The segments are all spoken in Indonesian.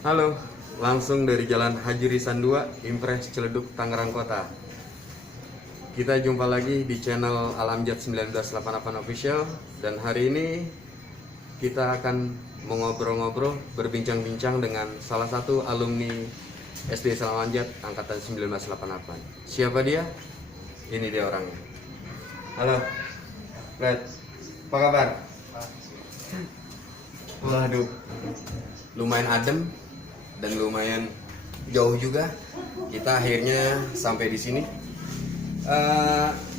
Halo, langsung dari Jalan Haji Risan 2, Impres Ciledug, Tangerang Kota. Kita jumpa lagi di channel Alamjad 1988 Official. Dan hari ini kita akan mengobrol-ngobrol, berbincang-bincang dengan salah satu alumni SD Alamjad Angkatan 1988. Siapa dia? Ini dia orangnya. Halo, Fred. Apa kabar? Waduh, lumayan adem dan lumayan jauh juga. Kita akhirnya sampai di sini.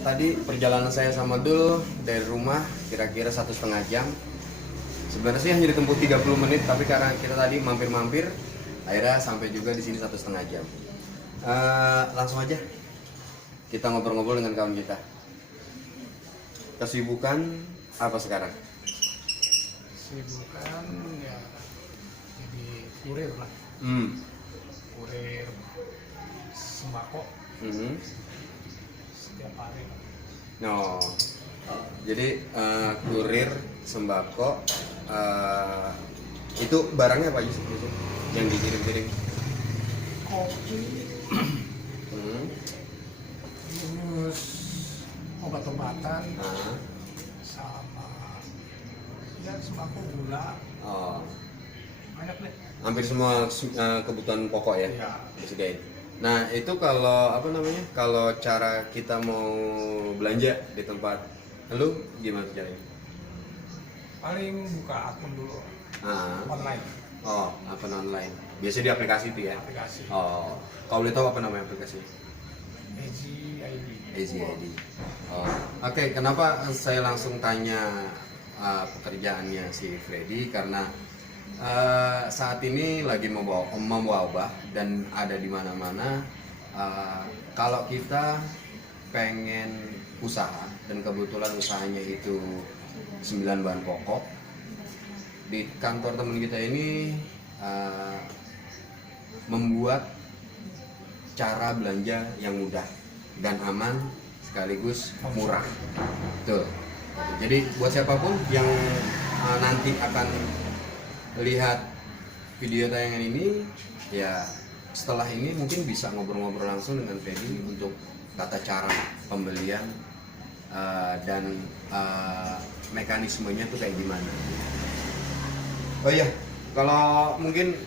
Tadi perjalanan saya sama Dul dari rumah kira-kira 1,5 jam. Sebenarnya sih hanya ditempuh 30 menit, tapi karena kita tadi mampir-mampir, akhirnya sampai juga di sini 1,5 jam. Langsung aja kita ngobrol-ngobrol dengan kawan kita. Kesibukan apa sekarang? Kesibukan ya jadi kurir lah. Kurir sembako setiap hari. No, jadi kurir sembako itu barangnya apa aja sih yang dikirim-kirim? Kopi, terus obat-obatan, sama ya sembako, gula, Oh, banyak deh. hampir semua kebutuhan pokok ya, Iya. disediain. Nah itu kalau apa namanya, kalau cara kita mau belanja di tempat lu gimana caranya? Paling buka akun dulu online Oh, akun online. Biasanya di aplikasi itu ya. aplikasi Oh, kalau boleh tahu apa namanya aplikasi? Easy ID. Easy ID. Oh, oke. Kenapa saya langsung tanya pekerjaannya si Freddy? Karena saat ini lagi mewabah dan ada di mana-mana. Kalau kita pengen usaha dan kebetulan usahanya itu 9 bahan pokok, di kantor teman kita ini membuat cara belanja yang mudah dan aman sekaligus murah. Tuh. Jadi buat siapapun yang nanti akan lihat video tayangan ini, ya setelah ini mungkin bisa ngobrol-ngobrol langsung dengan Freddy untuk tata cara pembelian dan mekanismenya tuh kayak gimana. Oh iya, kalau mungkin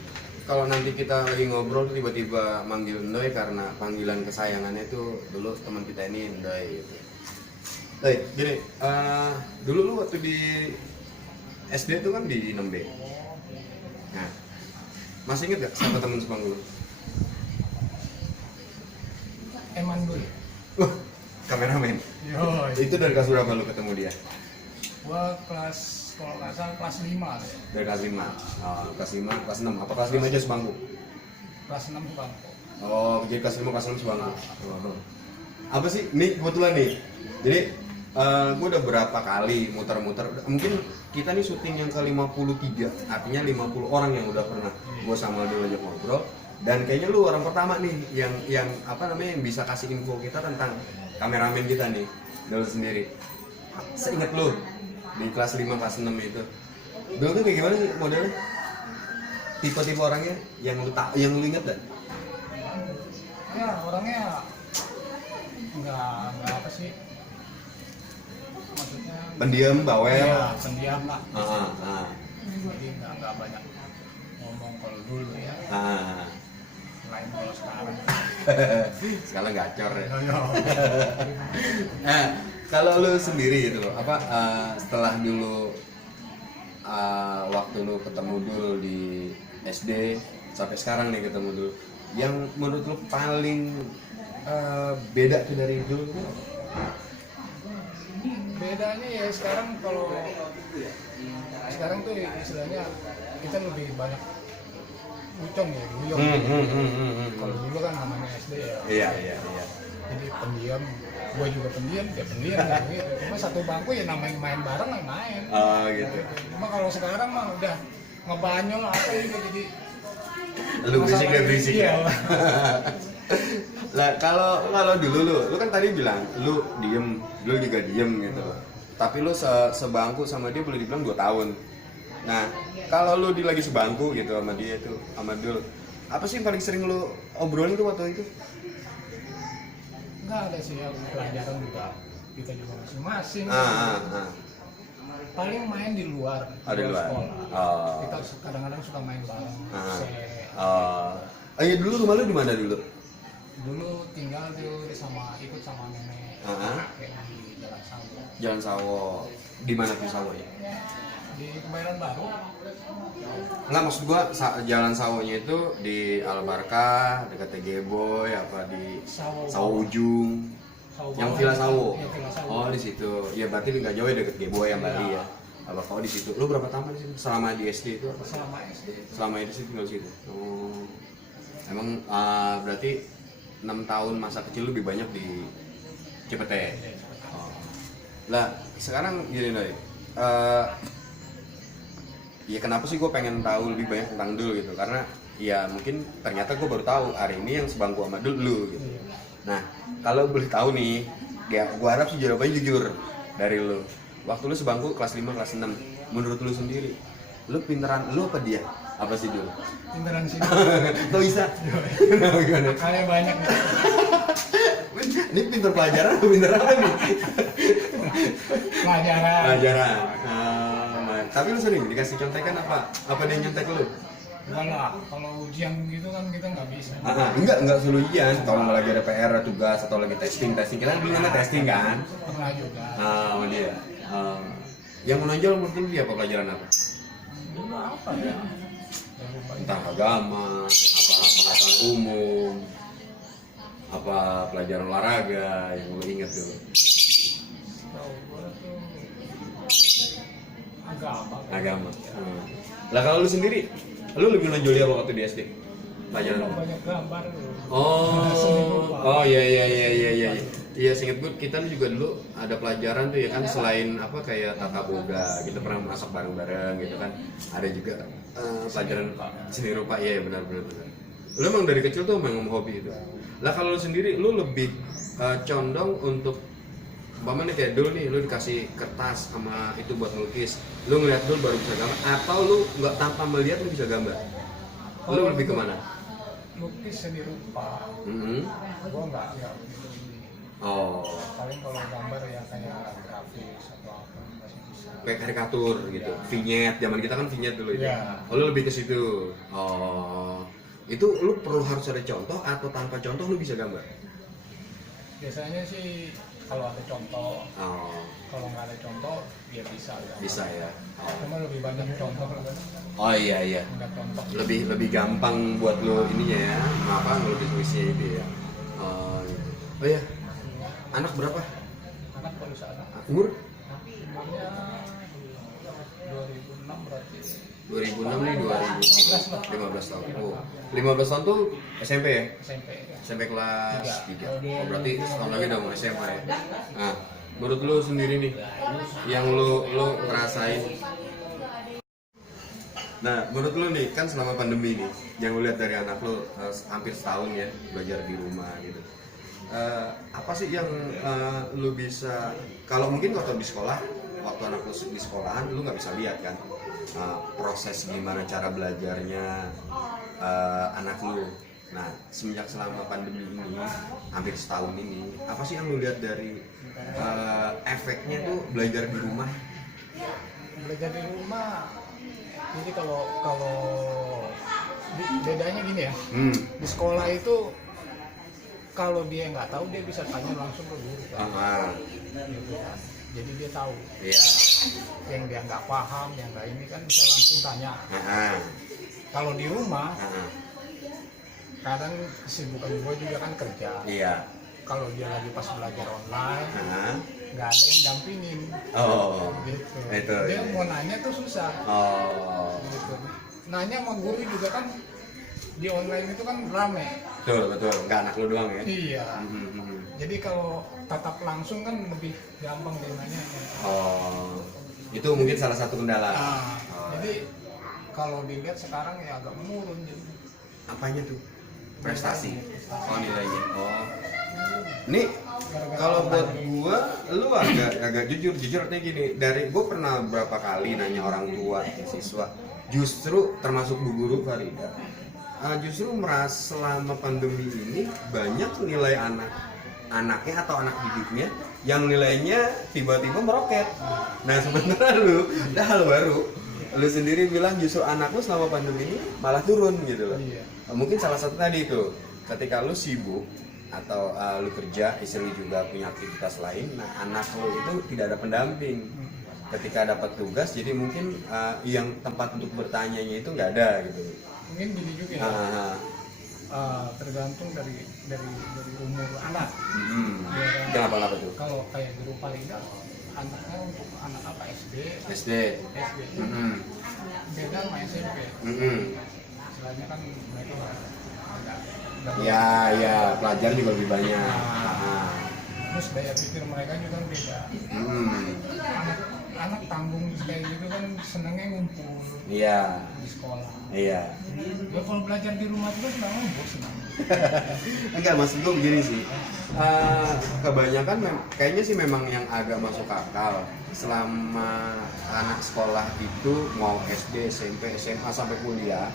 kalau nanti kita lagi ngobrol tiba-tiba manggil Ndoy karena panggilan kesayangannya itu dulu teman kita ini Ndoy gitu. Ndoy, gini, dulu lu waktu di SD itu kan di 6B. Nah, masih inget gak siapa teman sebangku lu? Eman dulu. Kameramen. Yo, Itu dari kelas berapa lu ketemu dia? gua kalau nggak salah kelas 5 deh. Dari kelas 5. Oh, kelas 5, kelas 6. Apa kelas 5 aja sebangku? Kelas 6 tuh bangku. Oh, jadi kelas 5, kelas 6 sebangku. Oh. Apa sih? Nih kebetulan nih. Jadi gue udah berapa kali muter-muter. Mungkin kita nih syuting yang ke-53. Artinya 50 orang yang udah pernah gue sama dia ajak ngobrol. Dan kayaknya lu orang pertama nih yang apa namanya, yang bisa kasih info kita tentang kameramen kita nih, Dul sendiri. Seingat lu di kelas 5, kelas 6 itu. Dulu tuh kayak gimana sih modelnya? Tipe-tipe orangnya yang lu inget dan? Ya orangnya nggak apa sih, maksudnya Pendiam, bawel. ya pendiam lah. Jadi Jadi nggak banyak ngomong kalau dulu ya. Lain kalau sekarang. Sekarang gacor ya. Yo. Kalau lu sendiri gitu loh, apa setelah dulu waktu lu ketemu dulu di SD sampai sekarang nih ketemu dulu, yang menurut lu paling beda tuh dari dulu? Bedanya ya sekarang tuh istilahnya kita lebih banyak ucong ya, guyong. Kalau dulu kan namanya SD ya. Iya. Jadi pendiam, gue juga pendiam, dia pendiam gitu. Cuma satu bangku ya namanya main bareng main. Oh gitu. Cuma kalau sekarang mah udah ngebanyol apa juga jadi Lu berisik dan berisik ya. Iya. Lah kalau dulu lu kan tadi bilang lu diem, lu juga diem gitu. Tapi lu sebangku sama dia boleh dibilang 2 tahun. Nah, kalau lu lagi sebangku gitu sama dia tuh, sama Dul, apa sih yang paling sering lu obrolin tuh waktu itu? Nggak ada sih ya, pelajaran juga kita juga masing-masing. Paling main di luar, Di luar. sekolah. Oh. Kita kadang-kadang suka main bareng. Iya dulu rumah lu di mana dulu? Dulu tinggal tuh ikut sama nenek kakek di Jalan Sawo. Jalan Sawo. Di mana tuh Sawo ya? Di Kebayoran Baru. Enggak, maksud gua Jalan Sawonya itu di Albarkah, dekat TG-Boy, apa di Sawo Ujung. Yang Villa Sawo. Ya, Villa Sawo. Oh, di situ. Ya berarti nggak jauh ya deket G-Boy yang Bali ya. Albarkah di situ. Lu berapa tahun di situ? Selama di SD itu apa? Selama di situ tinggal di situ. Oh. Emang berarti 6 tahun masa kecil lebih banyak di Cipete. Oh. Lah, sekarang gini Noy. Ya kenapa sih gue pengen tahu lebih banyak tentang Dul gitu, karena ya mungkin ternyata gue baru tahu hari ini yang sebangku sama Dul lu gitu. Nah kalau boleh tahu nih, ya gue harap sih jawabannya jujur dari lu. Waktu lu sebangku kelas 5, kelas 6, menurut lu sendiri, lu pinteran lu apa dia? Apa sih Dul? Pinteran sih. Kok bisa? Gimana? Kayak banyak nih. Ini pinter pelajaran atau pinter apa nih? Pelajaran. Tapi lu sering dikasih contekan apa? Apa dia nyontek lu? Enggak lah, kalau ujian gitu kan kita nggak bisa. Enggak selalu ujian. Kalau lagi ada PR, tugas atau lagi testing, kita dulu namanya testing kan? Pernah juga. Sama dia. Yang menonjol menurut lu dia apa, pelajaran apa? Dulu apa ya? Entah agama, apa pengetahuan umum, apa pelajaran olahraga yang lu inget dulu? Agama. Lah kalau lu sendiri, lu lebih menonjol apa waktu di SD? Pelajaran apa? Banyak gambar. Oh iya. Iya, seinget gue kita juga dulu ada pelajaran tuh ya kan, selain apa kayak tata boga, kita pernah masak bareng-bareng gitu kan. Ada juga pelajaran seni rupa, iya benar. Lu emang dari kecil tuh memang hobi itu. Lah kalau lu sendiri, lu lebih condong untuk umpamanya kayak Dul nih, lu dikasih kertas sama itu buat melukis, lu ngeliat Dul baru bisa gambar, atau lu nggak tanpa melihat lu bisa gambar? Lu lebih kemana? Lukis seni rupa. Gua nggak begitu. Paling kalau gambar ya kayak grafis atau apa masih bisa. Kayak karikatur gitu, vignette, zaman kita kan vignette dulu itu. Lu lebih ke situ. Itu lu perlu harus ada contoh atau tanpa contoh lu bisa gambar? Biasanya sih kalau ada contoh, kalau nggak ada contoh ya bisa. Bisa ya. Cuma lebih banyak contoh kan. Oh iya. Nggak contoh. Lebih gampang buat lo ininya ya, apa ngelukis tulisnya itu ya. Oh iya. Anak berapa? Anak baru sana. Umur? Umurnya 2006 berarti. 2006 nih 2015 tahun. 15 tahun tuh SMP ya? SMP kelas 3. Berarti setahun lagi udah mau SMA ya. Nah, menurut lu sendiri nih, yang lu ngerasain. Nah, menurut lu nih, kan selama pandemi nih, yang lu lihat dari anak lu hampir setahun ya belajar di rumah gitu. Apa sih yang lu bisa, kalau mungkin waktu di sekolah, waktu anak lu di sekolahan lu nggak bisa lihat kan proses gimana cara belajarnya anak lu. Nah, semenjak selama pandemi ini hampir setahun ini, apa sih yang lu lihat dari efeknya tuh belajar di rumah? Belajar di rumah, jadi kalau bedanya gini ya, di sekolah itu kalau dia nggak tahu dia bisa tanya langsung ke guru kan. Gitu kan. Jadi dia tahu. Iya. Yang dia nggak paham, yang nggak ini kan bisa langsung tanya. Kalau di rumah, kadang kesibukan gue juga kan kerja. Iya. Kalau dia lagi pas belajar online, nggak ada yang dampingin. Gitu. Itu, dia mau nanya tuh susah. Gitu. Nanya sama guru juga kan di online itu kan rame. Betul. Nggak anak lu doang ya? Iya. Jadi kalau tatap langsung kan lebih gampang dia nanya. Itu mungkin salah satu kendala. Jadi kalau dilihat sekarang ya agak menurun. Jadi. Apanya tuh? prestasi. Oh nilainya. Oh. Nih kalau buat gua, lu agak jujur artinya gini. Dari gua pernah berapa kali nanya orang tua, siswa, justru termasuk Bu Guru Farida, justru merasa selama pandemi ini banyak nilai anaknya atau anak didiknya yang nilainya tiba-tiba meroket. Nah sementara lu, udah hal baru, lu sendiri bilang justru anak lu selama pandemi ini malah turun gitu loh. Mungkin salah satu tadi itu, ketika lu sibuk atau lu kerja, istri juga punya aktivitas lain, nah anak lu itu tidak ada pendamping. Ketika dapat tugas, jadi mungkin yang tempat untuk bertanyanya itu nggak ada gitu. Mungkin gini juga ya. Tergantung dari umur anak. Ya, Kenapa tuh? kalau kayak Guru Farida, anaknya untuk anak apa SD. Beda sama SMP. Istilahnya kan mereka agak ya pelajar juga lebih banyak. Terus daya pikir mereka juga beda. Anak tanggung kayak gitu kan senangnya ngumpul. Iya. Di sekolah. Iya. Ya kalau belajar di rumah juga senang bosan. Enggak, maksud gue begini sih. Kebanyakan kayaknya sih memang yang agak masuk akal selama anak sekolah itu mau SD, SMP, SMA sampai kuliah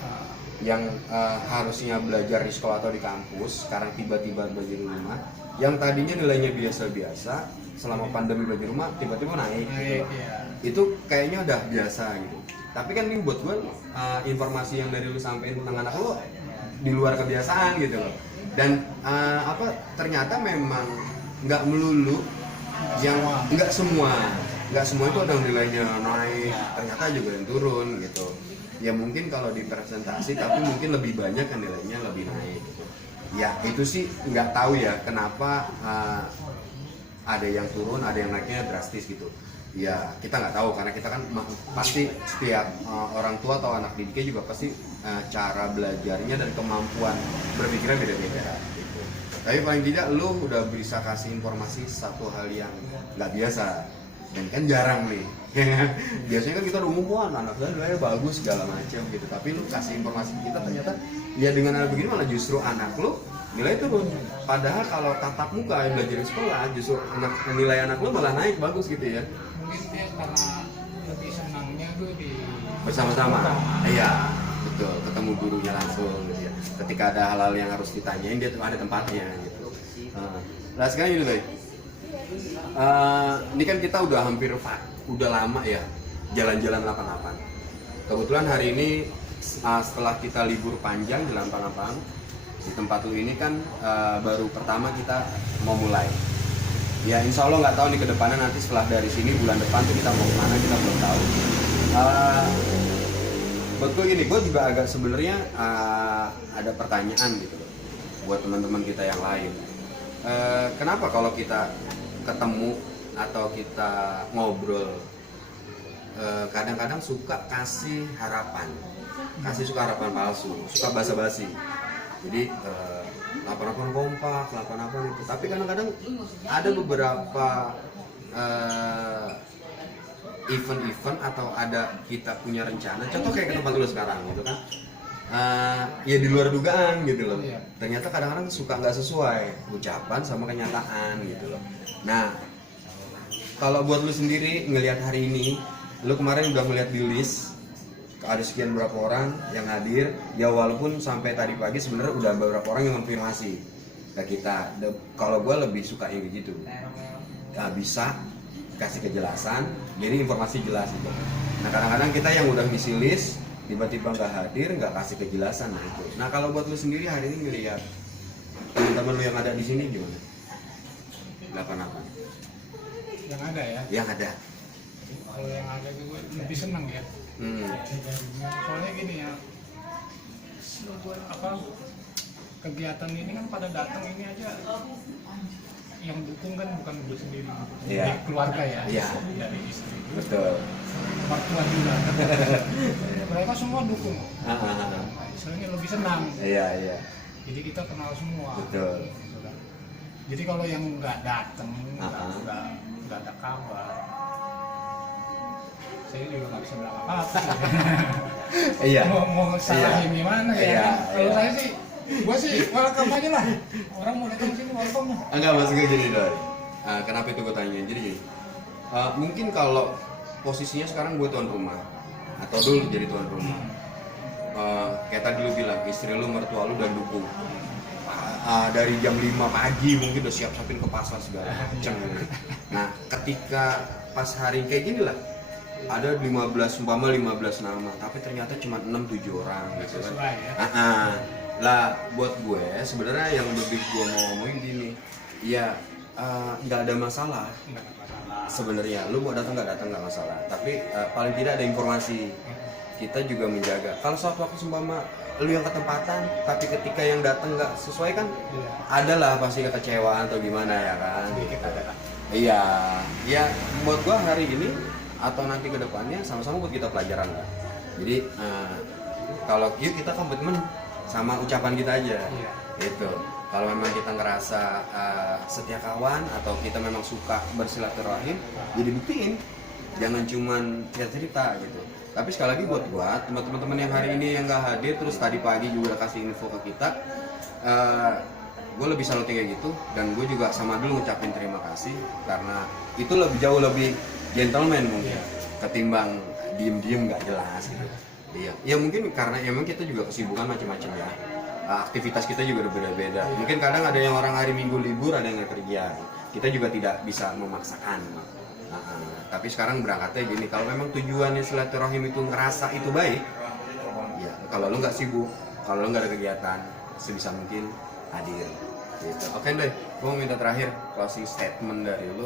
yang harusnya belajar di sekolah atau di kampus, sekarang tiba-tiba belajar di rumah, yang tadinya nilainya biasa-biasa, selama pandemi belajar di rumah tiba-tiba naik gitu. Itu kayaknya udah biasa gitu. Tapi kan ini buat gue informasi yang dari lu sampein tentang anak lu di luar kebiasaan gitu loh. Dan ternyata memang nggak melulu yang nggak semua itu ada nilainya naik, ternyata juga yang turun gitu. Ya mungkin kalau di presentasi, tapi mungkin lebih banyak kan nilainya lebih naik gitu. Ya itu sih nggak tahu ya kenapa ada yang turun, ada yang naiknya drastis gitu. Ya kita nggak tahu karena kita kan pasti setiap orang tua atau anak didiknya juga pasti cara belajarnya dan kemampuan berpikirnya beda-beda gitu. Tapi paling tidak lu udah bisa kasih informasi satu hal yang nggak biasa dan kan jarang nih. Biasanya kan kita udah ngomong anak saya nilainya bagus segala macam gitu, tapi lu kasih informasi kita ternyata ya dengan hal begini malah justru anak lu nilai turun. Padahal kalau tatap muka yang belajar di sekolah justru nilai anak lu malah naik bagus gitu ya. Mungkin dia karena lebih senangnya tuh di bersama-sama. Iya, betul, ketemu gurunya langsung gitu ya. Ketika ada hal-hal yang harus ditanyain dia tuh ada tempatnya gitu. Nah sekarang ini Bay, ini kan kita udah udah lama ya jalan-jalan 88. Kebetulan hari ini setelah kita libur panjang jalan 88 di tempat lu ini kan baru pertama kita mau mulai. Ya insya Allah nggak tahu nih ke depannya nanti setelah dari sini bulan depan tuh kita mau kemana kita belum tahu. Betul gini, gue juga agak sebenarnya ada pertanyaan gitu loh buat teman-teman kita yang lain. Kenapa kalau kita ketemu atau kita ngobrol kadang-kadang suka kasih harapan palsu, suka basa-basi. Jadi 88 kompak, 88 itu. Tapi kadang-kadang ada beberapa event-event atau ada kita punya rencana. Contoh kayak ke tempat lu sekarang gitu kan. Ya di luar dugaan gitu loh. Ternyata kadang-kadang suka nggak sesuai ucapan sama kenyataan gitu loh. Nah, kalau buat lu sendiri ngelihat hari ini, lu kemarin udah ngelihat di list ada sekian berapa orang yang hadir, ya walaupun sampai tadi pagi sebenarnya udah beberapa orang yang konfirmasi ke kita. Kalau gue lebih suka yang gitu, gak bisa kasih kejelasan, jadi informasi jelas gitu. Nah kadang-kadang kita yang udah ngisi list tiba-tiba nggak hadir, nggak kasih kejelasan nah itu. Nah kalau buat lu sendiri hari ini ngelihat teman-teman lu yang ada di sini gimana? 88 yang ada ya? Yang ada. Kalau yang ada gue lebih senang ya. Soalnya gini ya, kegiatan ini kan pada datang ini aja yang dukung kan bukan gue sendiri, dari keluarga ya, dari istri, betul, mertua juga. Mereka semua dukung. Istilahnya lebih senang. Iya. Jadi kita kenal semua. Betul. Jadi kalau yang nggak datang, nggak ada kabar, saya juga nggak bisa bilang apa-apa. Iya. Mau salahin gimana ya? Kalau saya sih Gua sih welcome aja lah. Orang mau datang sini welcome lah. Enggak, mas gue gini Doi. Kenapa itu gue tanya? Jadi gini, mungkin kalau posisinya sekarang gue tuan rumah atau dulu jadi tuan rumah, kayak tadi lu bilang istri lu, mertua lu dan dukung. Dari jam 5 pagi mungkin udah siap-siapin ke pasar segala macam. Nah, ketika pas hari kayak gini lah, ada 15 nama, tapi ternyata cuma 6-7 orang gitu kan. Sesuai ya. Lah buat gue sebenarnya yang lebih gue mau ngomongin gini, ya nggak ada masalah Enggak ada masalah. sebenarnya. Lu mau datang nggak masalah, tapi paling tidak ada informasi. Kita juga menjaga. Kalau suatu waktu seumpama lu yang ketempatan, tapi ketika yang datang nggak sesuai kan, Iya. ada lah pasti kekecewaan atau gimana ya kan. Sedikit ada lah. Iya, ya buat gua hari ini atau nanti ke depannya sama-sama buat kita pelajaran lah. Jadi kalau yuk kita komitmen sama ucapan kita aja, Iya. gitu. Kalau memang kita ngerasa setia kawan atau kita memang suka bersilaturahim, jadi buktiin. Jangan cuman cerita gitu. Tapi sekali lagi buat teman-teman yang hari ini yang nggak hadir, terus tadi pagi juga udah kasih info ke kita, gue lebih saluting kayak gitu, dan gue juga sama dulu ngucapin terima kasih karena itu jauh lebih gentleman mungkin ketimbang diem-diem nggak jelas gitu. Iya, ya mungkin karena emang kita juga kesibukan macam-macam ya. Aktivitas kita juga berbeda-beda. Mungkin kadang ada yang orang hari Minggu libur, ada yang nggak kerja. Kita juga tidak bisa memaksakan. Tapi sekarang berangkatnya gini, kalau memang tujuannya silaturahim itu ngerasa itu baik, ya kalau lu nggak sibuk, kalau lu nggak ada kegiatan, sebisa mungkin hadir. Gitu. Oke deh, gue mau minta terakhir closing statement dari lu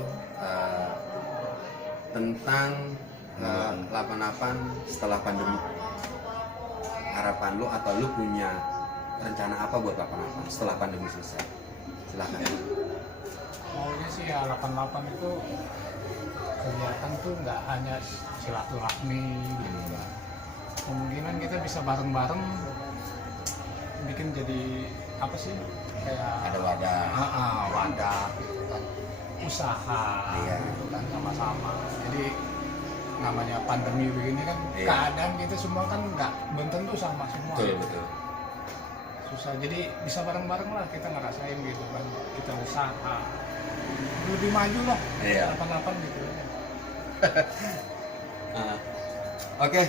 tentang 88 setelah pandemi. Harapan lu atau lu punya rencana apa buat 88 setelah pandemi selesai? Silahkan. Maunya sih ya 88 itu kegiatan tuh nggak hanya silaturahmi gitu kan. Kemungkinan kita bisa bareng-bareng bikin jadi apa sih, kayak Ada wadah. wadah gitu kan, usaha Iya. gitu kan sama-sama. Jadi namanya pandemi begini kan, Iya. keadaan kita semua kan nggak belum tentu sama semua. Betul. Susah, jadi bisa bareng-bareng lah kita ngerasain gitu kan, kita usaha lebih maju lah. Iya. 88 gitu. Oke,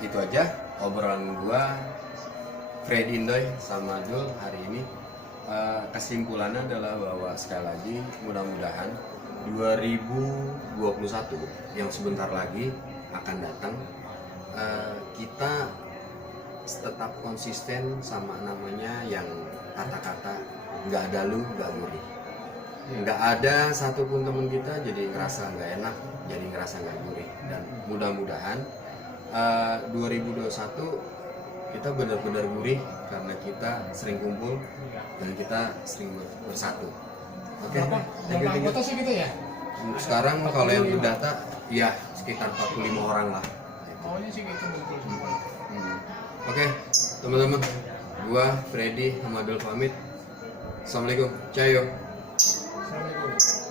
itu aja obrolan gua Freddy Indoy sama Dul hari ini. Kesimpulannya adalah bahwa sekali lagi mudah-mudahan 2021 yang sebentar lagi akan datang, kita tetap konsisten sama namanya yang kata-kata nggak ada lu nggak gurih. Nggak ada satupun temen kita jadi ngerasa nggak enak, jadi ngerasa nggak gurih. Dan mudah-mudahan 2021 kita benar-benar gurih karena kita sering kumpul dan kita sering bersatu. Oke, Berapa? thank you. Anggota sih gitu ya? Sekarang kalau yang terdata ya sekitar 45 orang lah. Maunya sih gitu betul semua. Oke, teman-teman, gua Freddy sama Dul pamit. Assalamualaikum, Cayo. Assalamualaikum.